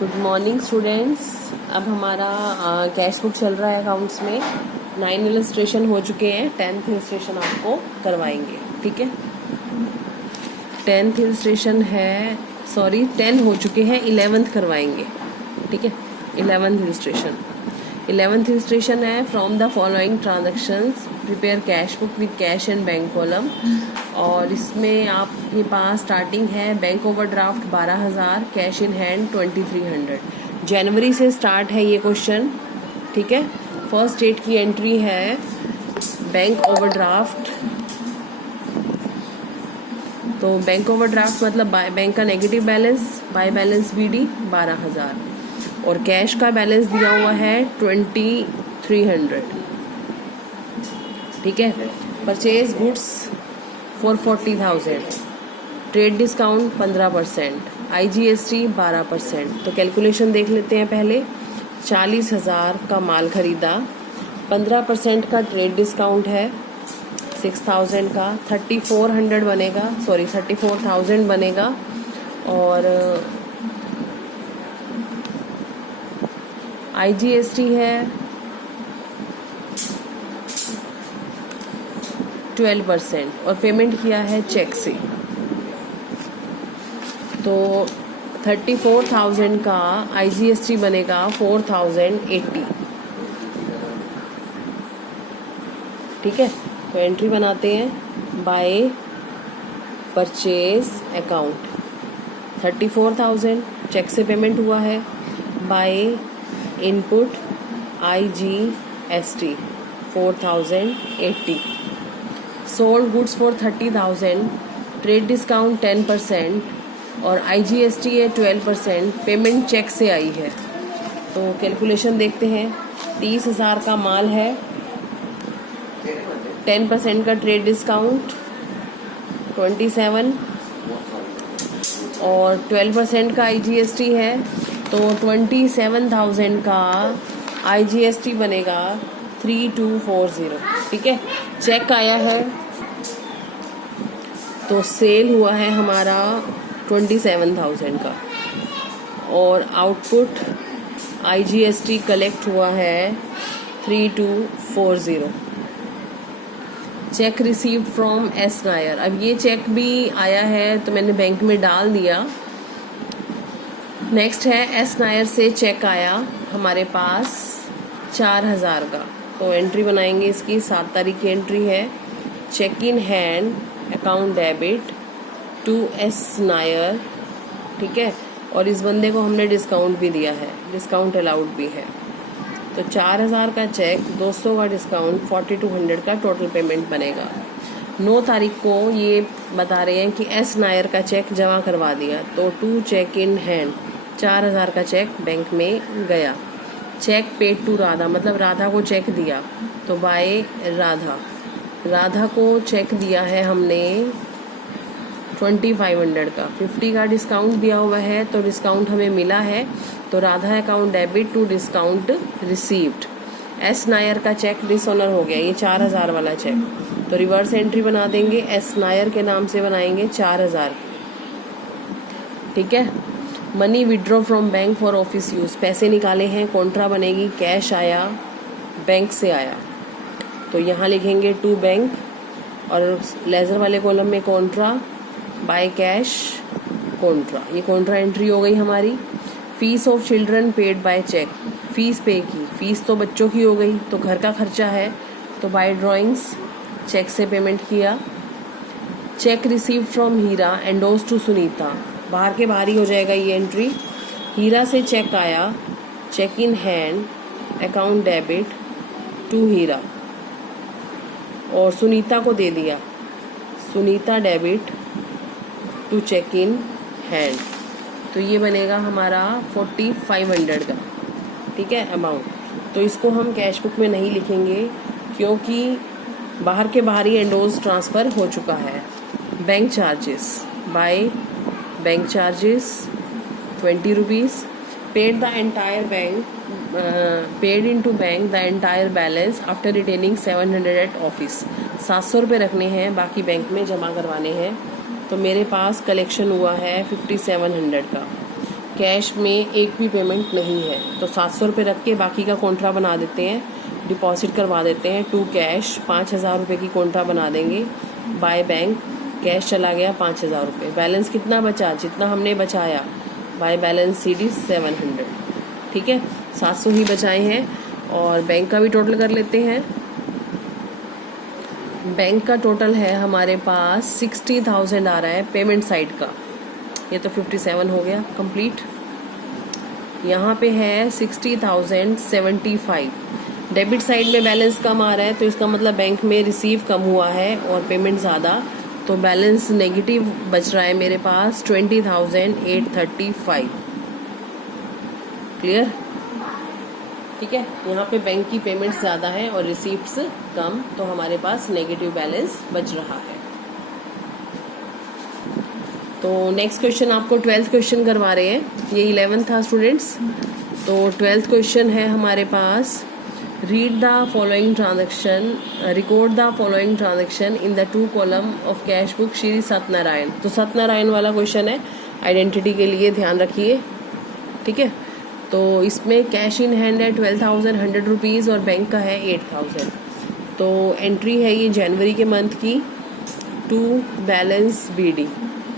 Good morning students. अब हमारा cash book चल रहा है अकाउंट्स में। 9 इलस्ट्रेशन हो चुके हैं, 10th इलस्ट्रेशन आपको करवाएंगे, ठीक है। 10th इलस्ट्रेशन है, 10 हो चुके हैं, 11th करवाएंगे, ठीक है। 11th इलस्ट्रेशन है from the following transactions prepare cash book with cash and bank column. और इसमें आपके पास स्टार्टिंग है bank overdraft 12,000, cash in hand 2300। जनवरी से स्टार्ट है ये क्वेश्चन, ठीक है। फर्स्ट डेट की एंट्री है बैंक ओवरड्राफ्ट। तो बैंक ओवरड्राफ्ट मतलब बैंक का negative balance, by balance BD 12,000 और कैश का बैलेंस दिया हुआ है 2300, ठीक है। Purchase goods for 40,000, trade discount 15%, IGST 12%। तो कैलकुलेशन देख लेते हैं पहले। 40,000 का माल खरीदा, 15% का ट्रेड डिस्काउंट है 6,000 का, 3400 बनेगा, 34,000 बनेगा। और IGST है 12% और पेमेंट किया है चेक से। तो 34,000 का IGST बनेगा 4,080, ठीक है। तो एंट्री बनाते हैं बाय परचेज अकाउंट 34,000 चेक से पेमेंट हुआ है, by input IGST 4,080, sold goods for 30,000, trade discount 10% और IGST है 12%, पेमेंट चेक से आई है। तो कैलकुलेशन देखते हैं। 30,000 का माल है, 10% का ट्रेड डिस्काउंट 27 और 12% का IGST है, तो 27,000 का IGST बनेगा 3240, ठीक है। चेक आया है तो सेल हुआ है हमारा 27,000 का और आउटपुट IGST कलेक्ट हुआ है 3240। Check received from S Nair. अब ये चेक भी आया है तो मैंने बैंक में डाल दिया। नेक्स्ट है S नायर से चेक आया हमारे पास 4,000 का। तो एंट्री बनाएंगे इसकी, 7 तारीख की एंट्री है। Cheque in hand account debit to S Nair, ठीक है। और इस बंदे को हमने डिस्काउंट भी दिया है, डिस्काउंट अलाउड भी है। तो 4,000 का चेक, 200 का डिस्काउंट, 4200 का टोटल पेमेंट बनेगा। 9 तारीख को ये बता रहे हैं कि S नायर का चेक जमा करवा दिया। तो टू चेक इन हैंड 4,000 का चेक बैंक में गया। चेक पेड टू राधा मतलब राधा को चेक दिया, तो बाय राधा को चेक दिया है हमने 2500 का। 50 का डिस्काउंट दिया हुआ है तो डिस्काउंट हमें मिला है। तो Radha account debit to discount received. S Nair का चेक डिसऑनर हो गया, ये 4,000 वाला चेक। तो रिवर्स एंट्री बना देंगे, S नायर के नाम से बनाएंगे 4,000, ठीक है। Money withdraw from bank for office use, पैसे निकाले हैं, कॉन्ट्रा बनेगी, कैश आया, बैंक से आया। तो यहाँ लिखेंगे टू बैंक और लेज़र वाले कॉलम में कॉन्ट्रा, बाय कैश कॉन्ट्रा। ये कॉन्ट्रा एंट्री हो गई हमारी। Fees of children paid by cheque, fees pay की, फीस तो बच्चों की हो गई, तो घर का खर्चा है, तो बाय ड्राइंग्स चेक से पेमेंट किया। Cheque received from Hira endorsed to Sunita, बाहर के बाहर ही हो जाएगा ये एंट्री। हीरा से चेक आया, cheque in hand account debit to Hira और सुनीता को दे दिया, Sunita debit to cheque in hand. तो ये बनेगा हमारा 4500 का, ठीक है, अमाउंट। तो इसको हम कैश बुक में नहीं लिखेंगे क्योंकि बाहर के बाहर ही एंडोज ट्रांसफ़र हो चुका है। Bank charges, by bank charges 20 rupees, paid the entire bank, paid into bank the entire balance after retaining 700 at office. 700 रुपये रखने हैं, बाकी बैंक में जमा करवाने हैं। तो मेरे पास कलेक्शन हुआ है 5700 का। कैश में एक भी पेमेंट नहीं है, तो 700 रुपये रख के बाकी का कॉन्ट्रा बना देते हैं, डिपॉजिट करवा देते हैं टू कैश। 5000 रुपये की कॉन्ट्रा बना देंगे बाय बैंक। कैश चला गया 5000 रुपये। बैलेंस कितना बचा? जितना हमने बचाया बाय बैलेंस CD 700। ठीक है, 700 ही बचाए हैं। और बैंक का भी टोटल कर लेते हैं। बैंक का टोटल है हमारे पास 60,000 आ रहा है पेमेंट साइड का। ये तो 57 हो गया कंप्लीट। यहाँ पे है 60,075। डेबिट साइड में बैलेंस कम आ रहा है, तो इसका मतलब बैंक में रिसीव कम हुआ है और पेमेंट ज़्यादा, तो बैलेंस नेगेटिव बच रहा है मेरे पास 20,835। क्लियर? ठीक है, यहाँ पे बैंक की पेमेंट ज़्यादा है और रिसीप्ट्स कम, तो हमारे पास नेगेटिव बैलेंस बच रहा है। तो नेक्स्ट क्वेश्चन आपको 12th क्वेश्चन करवा रहे हैं। ये 11th था स्टूडेंट्स। तो 12th क्वेश्चन है हमारे पास, read the following transaction, record the following transaction in the 2 column of cash book Shri Satyanarayan. तो सत्यनारायण वाला क्वेश्चन है, आइडेंटिटी के लिए ध्यान रखिए। ठीक है, तो इसमें कैश इन हैंड है 12,100 रुपीज़ और बैंक का है 8,000। तो एंट्री है ये जनवरी के मंथ की, टू बैलेंस BD।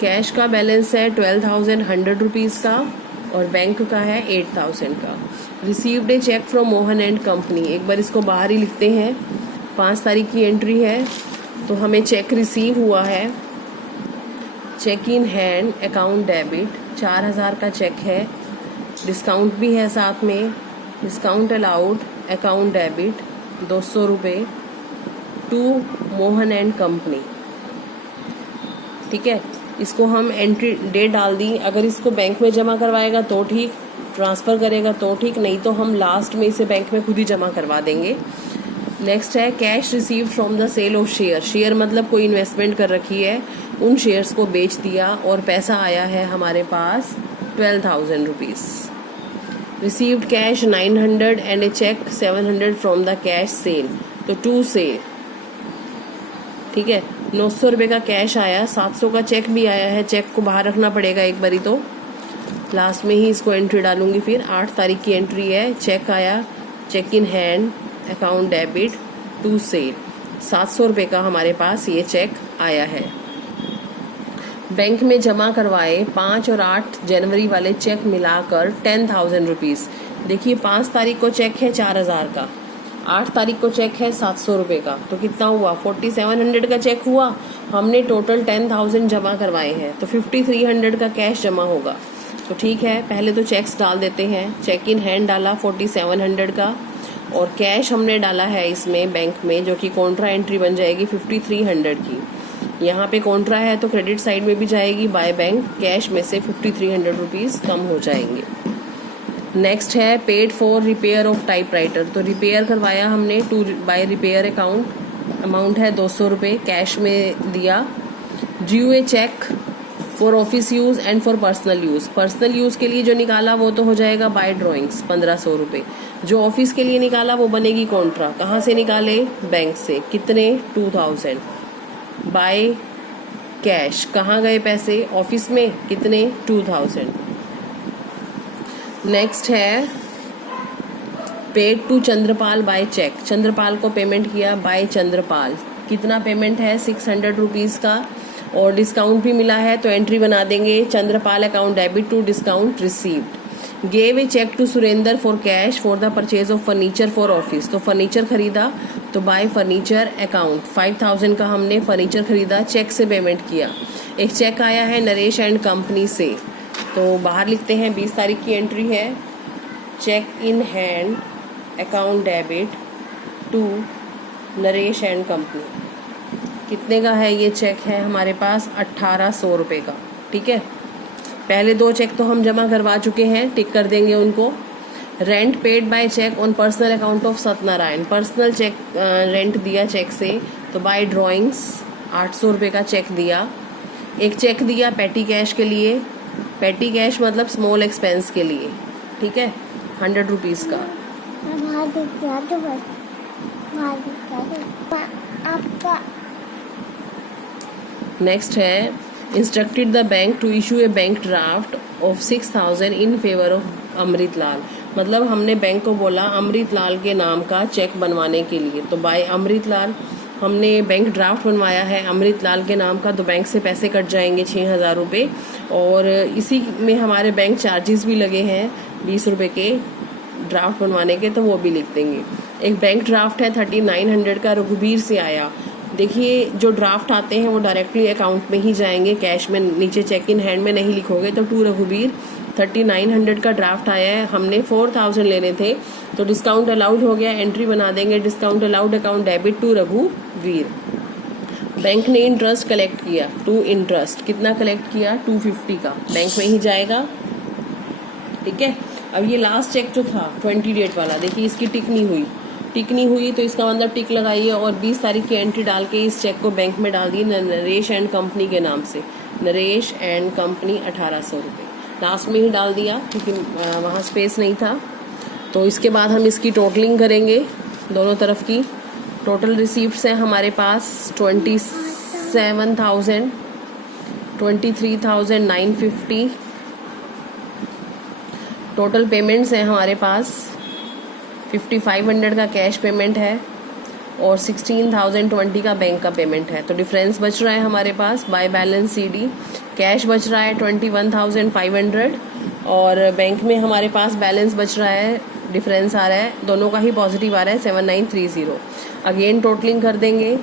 कैश का बैलेंस है 12,100 रुपीज़ का और बैंक का है 8,000 का। Received a cheque from Mohan and company. एक बार इसको बाहर ही लिखते हैं। 5 तारीख की एंट्री है, तो हमें चेक रिसीव हुआ है। Cheque in hand account debit 4,000 का चेक है। डिस्काउंट भी है साथ में, डिस्काउंट अलाउड अकाउंट डेबिट 200 रुपये टू मोहन एंड कंपनी। ठीक है, इसको हम एंट्री डेट डाल दी। अगर इसको बैंक में जमा करवाएगा तो ठीक, ट्रांसफ़र करेगा तो ठीक, नहीं तो हम लास्ट में इसे बैंक में खुद ही जमा करवा देंगे। नेक्स्ट है cash received from the sale of share. Share मतलब कोई इन्वेस्टमेंट कर रखी है, उन शेयर्स को बेच दिया और पैसा आया है हमारे पास 12,000 rupees. Received cash 900 and a cheque 700 from the cash sale, तो टू सेल। ठीक है, 900 रुपये का कैश आया, 700 का चेक भी आया है। चेक को बाहर रखना पड़ेगा एक बारी, तो लास्ट में ही इसको एंट्री डालूंगी। फिर 8 तारीख की एंट्री है, चेक आया, cheque in hand account debit to sale. 700 रुपये का हमारे पास ये चेक आया है। बैंक में जमा करवाए 5 और 8 जनवरी वाले चेक मिलाकर 10,000 रुपीज़। देखिए 5 तारीख को चेक है 4,000 का, 8 तारीख को चेक है 700 रुपये का, तो कितना हुआ? 4700 का चेक हुआ। हमने टोटल 10,000 जमा करवाए हैं, तो 5300 का कैश जमा होगा। तो ठीक है, पहले तो चेक्स डाल देते हैं। चेक इन हैंड डाला 4700 का और कैश हमने डाला है इसमें बैंक में, जो कि कॉन्ट्रा एंट्री बन जाएगी 5300 की। यहाँ पे कॉन्ट्रा है तो क्रेडिट साइड में भी जाएगी बाय बैंक। कैश में से 5300 रुपीज़ कम हो जाएंगे। नेक्स्ट है paid for repair of typewriter. तो रिपेयर करवाया हमने to by repair account, amount है 200 रुपये, कैश में दिया। Drew a cheque for office use and for personal use. Personal use के लिए जो निकाला वो तो हो जाएगा बाय ड्राइंग्स 1500 रुपये। जो ऑफिस के लिए निकाला वो बनेगी कॉन्ट्रा। कहाँ से निकाले? बैंक से। कितने? 2000। बाय कैश, कहाँ गए पैसे? ऑफिस में। कितने? 2000। नेक्स्ट है paid to Chandrapal by cheque. Chandrapal को पेमेंट किया बाय चंद्रपाल। कितना पेमेंट है? 600 रुपीज़ का और डिस्काउंट भी मिला है, तो एंट्री बना देंगे Chandrapal account debit to discount received. Gave a cheque to Surendra for cash for the purchase of furniture for office. तो फर्नीचर खरीदा तो बाय फर्नीचर अकाउंट 5000 का हमने फर्नीचर खरीदा, चेक से पेमेंट किया। एक चेक आया है नरेश एंड कंपनी से, तो बाहर लिखते हैं 20 तारीख की एंट्री है। Cheque in hand account debit to Naresh and company. कितने का है ये चेक? है हमारे पास 1800 रुपये का। ठीक है, पहले 2 चेक तो हम जमा करवा चुके हैं, टिक कर देंगे उनको। Rent paid by cheque on personal account of Satyanarayan. Personal cheque rent दिया चेक से, तो बाय ड्राइंग्स 800 रुपये का चेक दिया। एक चेक दिया पेटी कैश के लिए। पेटी कैश मतलब स्मॉल एक्सपेंस के लिए। ठीक है, 100 रुपीज़ का। नेक्स्ट है instructed the bank to issue a bank draft of 6,000 in favour of Amrit Lal. मतलब हमने बैंक को बोला अमृत लाल के नाम का चेक बनवाने के लिए, तो बाय अमृत लाल हमने बैंक ड्राफ्ट बनवाया है अमृत लाल के नाम का, तो बैंक से पैसे कट जाएंगे 6,000 रुपये, और इसी में हमारे बैंक चार्जेस भी लगे हैं 20 रुपये के ड्राफ्ट बनवाने के, तो वो भी लिख देंगे। एक बैंक ड्राफ्ट है 3900 का, रघुबीर से आया। देखिए जो ड्राफ्ट आते हैं वो डायरेक्टली अकाउंट में ही जाएंगे, कैश में नीचे चेक इन हैंड में नहीं लिखोगे। तो टू रघुबीर 3900 का ड्राफ्ट आया है, हमने 4000 लेने थे, तो डिस्काउंट अलाउड हो गया, एंट्री बना देंगे discount allowed account debit to रघुवीर। बैंक ने इंटरेस्ट कलेक्ट किया, टू इंटरेस्ट कितना कलेक्ट किया 250 का, बैंक में ही जाएगा। ठीक है, अब ये लास्ट चेक जो था 20 डेट वाला, देखिए इसकी टिक नहीं हुई तो इसका मतलब टिक लगाइए और 20 तारीख की एंट्री डाल के इस चेक को बैंक में डाल दिए नरेश एंड कंपनी के नाम से, नरेश एंड कंपनी 1800 रुपये लास्ट में ही डाल दिया क्योंकि वहाँ स्पेस नहीं था। तो इसके बाद हम इसकी टोटलिंग करेंगे दोनों तरफ की। टोटल रिसीप्ट्स हैं हमारे पास 27,000, 23,950। टोटल पेमेंट्स हैं हमारे पास 5500 का कैश पेमेंट है और 16,020 का बैंक का पेमेंट है। तो डिफरेंस बच रहा है हमारे पास बाय बैलेंस CD। कैश बच रहा है 21,500 और बैंक में हमारे पास बैलेंस बच रहा है, डिफरेंस आ रहा है, दोनों का ही पॉजिटिव आ रहा है 7930। अगेन टोटलिंग कर देंगे।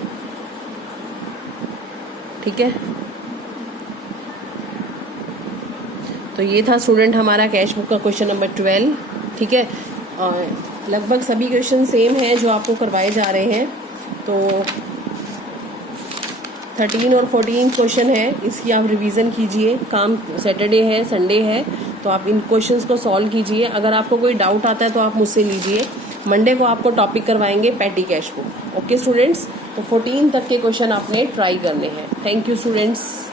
ठीक है, तो ये था स्टूडेंट हमारा कैश बुक का क्वेश्चन नंबर 12। ठीक है, लगभग सभी क्वेश्चन सेम हैं जो आपको करवाए जा रहे हैं। तो 13 और 14 क्वेश्चन है, इसकी आप रिवीजन कीजिए। काम सैटरडे है, संडे है, तो आप इन क्वेश्चंस को सॉल्व कीजिए। अगर आपको कोई डाउट आता है तो आप मुझसे लीजिए। मंडे को आपको टॉपिक करवाएंगे petty cash book. Okay students, तो 14 तक के क्वेश्चन आपने ट्राई करने हैं। Thank you students.